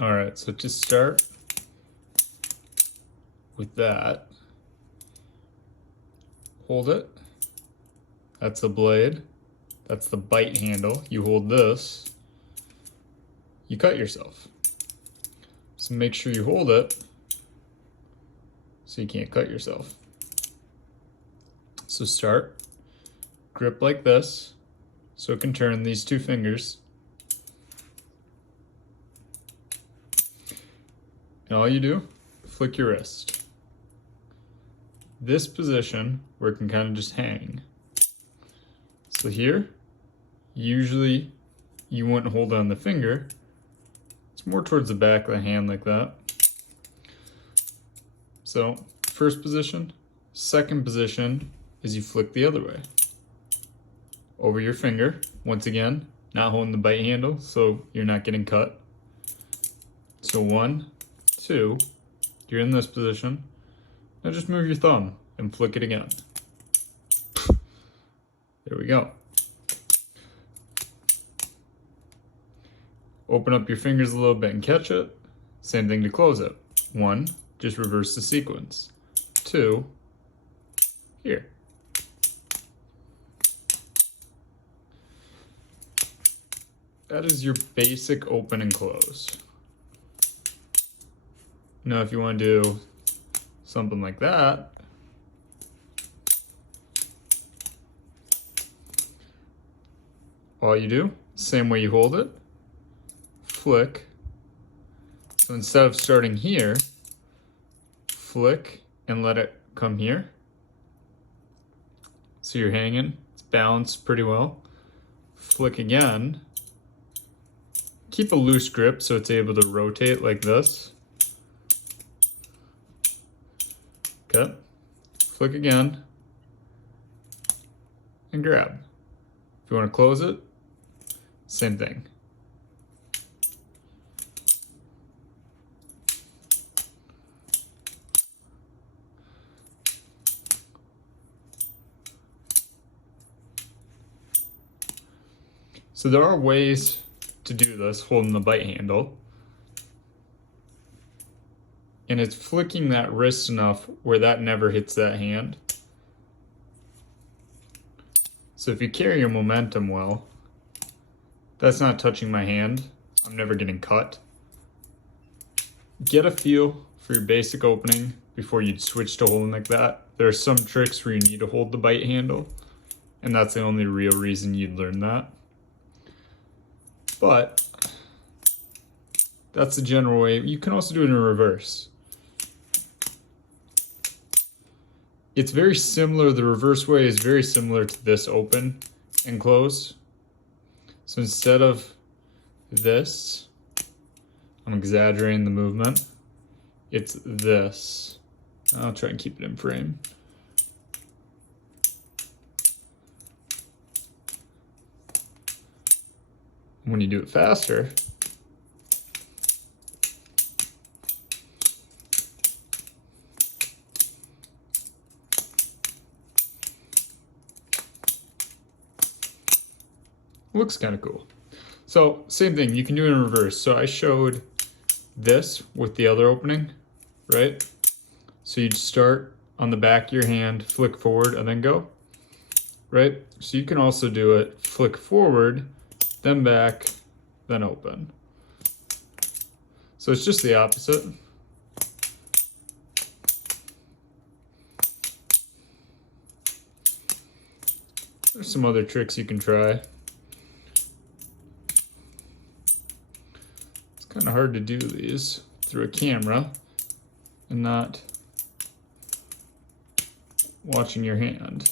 All right, so to start with that, hold it. That's the blade. That's the bite handle. You hold this, you cut yourself. So make sure you hold it so you can't cut yourself. So start, grip like this, so it can turn these two fingers. And all you do, flick your wrist. This position where it can kind of just hang. So here, usually you wouldn't hold on the finger. It's more towards the back of the hand like that. So first position, second position is you flick the other way. Over your finger, once again, not holding the bite handle so you're not getting cut. So 1, 2, you're in this position. Now just move your thumb and flick it again. There we go. Open up your fingers a little bit and catch it. Same thing to close it. 1, just reverse the sequence. 2, here. That is your basic open and close. Now if you want to do something like that, all you do, same way you hold it, flick. So instead of starting here, flick and let it come here. So you're hanging, it's balanced pretty well. Flick again. Keep a loose grip so it's able to rotate like this. Okay, flick again and grab. If you want to close it, same thing. So there are ways to do this holding the bite handle. And it's flicking that wrist enough where that never hits that hand. So if you carry your momentum well, that's not touching my hand. I'm never getting cut. Get a feel for your basic opening before you switch to holding like that. There are some tricks where you need to hold the bite handle, and that's the only real reason you'd learn that. But that's the general way. You can also do it in reverse. It's very similar, the reverse way is very similar to this open and close. So instead of this, I'm exaggerating the movement, it's this. I'll try and keep it in frame. When you do it faster, looks kind of cool. So same thing, you can do it in reverse. So I showed this with the other opening, right? So you'd start on the back of your hand, flick forward, and then go, right? So you can also do it, flick forward, then back, then open. So it's just the opposite. There's some other tricks you can try. It's kind of hard to do these through a camera and not watching your hand.